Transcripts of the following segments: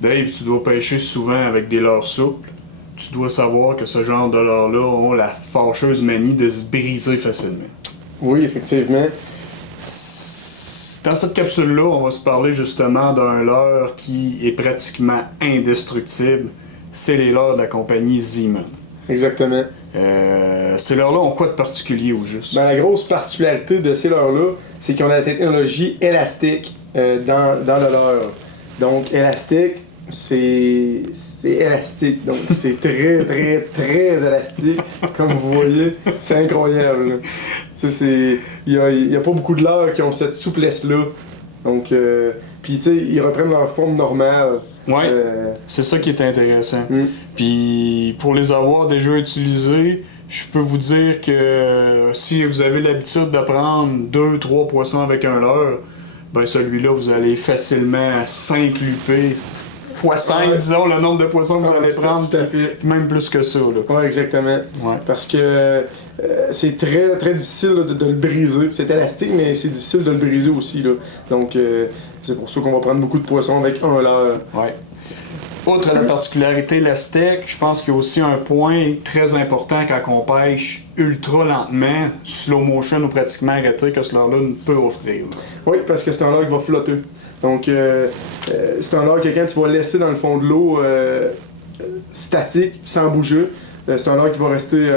Dave, tu dois pêcher souvent avec des leurres souples. Tu dois savoir que ce genre de leurres-là ont la fâcheuse manie de se briser facilement. Oui, effectivement. Dans cette capsule-là, on va se parler justement d'un leurre qui est pratiquement indestructible. C'est les leurres de la compagnie Zeeman. Exactement. Ces leurres-là ont quoi de particulier au juste? Ben, la grosse particularité de ces leurres-là, c'est qu'ils ont la technologie élastique dans le leurre. Donc, élastique, c'est élastique. Donc, c'est très, très, très élastique. Comme vous voyez, c'est incroyable. Il y a pas beaucoup de leurres qui ont cette souplesse-là. Donc, puis tu sais, ils reprennent leur forme normale. Ouais, c'est ça qui est intéressant. Mm. Puis pour les avoir déjà utilisés, je peux vous dire que si vous avez l'habitude de prendre 2-3 poissons avec un leurre, ben celui-là, vous allez facilement 5 luper, fois 5, disons, le nombre de poissons que vous allez prendre, tout à fait. même plus que ça. Là. Ouais, exactement. Ouais. Parce que c'est très, très difficile là, de le briser. C'est élastique, mais c'est difficile de le briser aussi. Là. Donc, c'est pour ça qu'on va prendre beaucoup de poissons avec un leurre. Ouais. Outre la particularité, la steak, je pense qu'il y a aussi un point très important quand on pêche ultra lentement, slow motion ou pratiquement arrêté, que ce leurre-là ne peut offrir. Là. Oui, parce que c'est un leurre qui va flotter. Donc, c'est un leurre que quand tu vas laisser dans le fond de l'eau statique, sans bouger, c'est un leurre qui va rester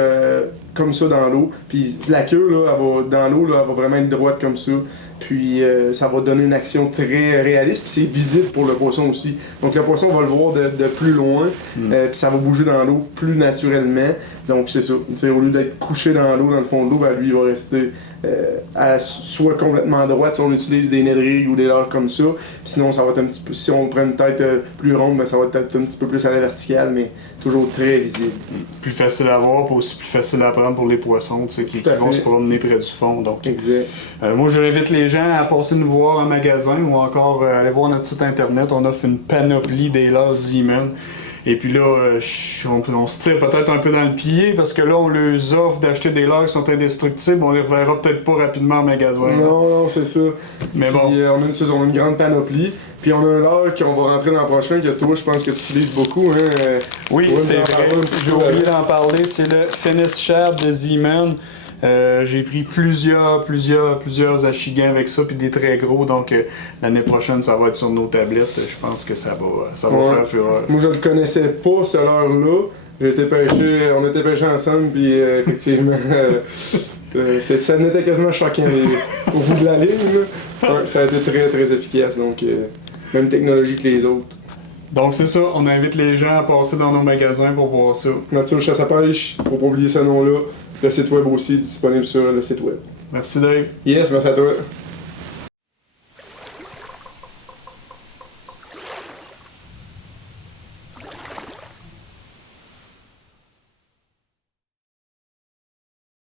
comme ça dans l'eau. Puis la queue, là, dans l'eau, là, elle va vraiment être droite comme ça. Puis ça va donner une action très réaliste, puis c'est visible pour le poisson aussi. Donc le poisson va le voir de plus loin, puis ça va bouger dans l'eau plus naturellement. Donc c'est ça. T'sais, au lieu d'être couché dans l'eau, dans le fond de l'eau, ben, lui il va rester soit complètement droite si on utilise des nez de rigue ou des leurres comme ça. Puis sinon ça va être un petit peu. Si on prend une tête plus ronde, ben, ça va être un petit peu plus à la verticale, mais toujours très visible. Plus facile à voir, puis aussi plus facile à prendre pour les poissons qui vont se promener près du fond. Donc, exact. Moi j'invite les gens à passer nous voir en magasin ou encore aller voir notre site internet. On offre une panoplie des leurres Zeeman. Et puis là, on se tire peut-être un peu dans le pied parce que là, on leur offre d'acheter des leurres qui sont indestructibles. On les reverra peut-être pas rapidement en magasin. Non, c'est ça. Mais puis, bon. On a une grande panoplie. Puis on a un leurre qu'on va rentrer dans le prochain que toi, je pense que tu utilises beaucoup. Hein? Oui, c'est vrai. J'ai oublié d'en parler. C'est le Finish Shad de Zeeman. J'ai pris plusieurs achigans avec ça, puis des très gros, donc l'année prochaine, ça va être sur nos tablettes. Je pense que ça va faire fureur. Moi, je le connaissais pas, ce leurre-là. On était pêchés ensemble, puis effectivement, ça n'était quasiment choquant au bout de la ligne. Là. Ouais, ça a été très, très efficace, donc même technologie que les autres. Donc c'est ça, on invite les gens à passer dans nos magasins pour voir ça. Nature Chasse à Pêche, faut pas oublier ce nom-là. Le site web aussi est disponible sur le site web. Merci Dave. Yes, merci à toi.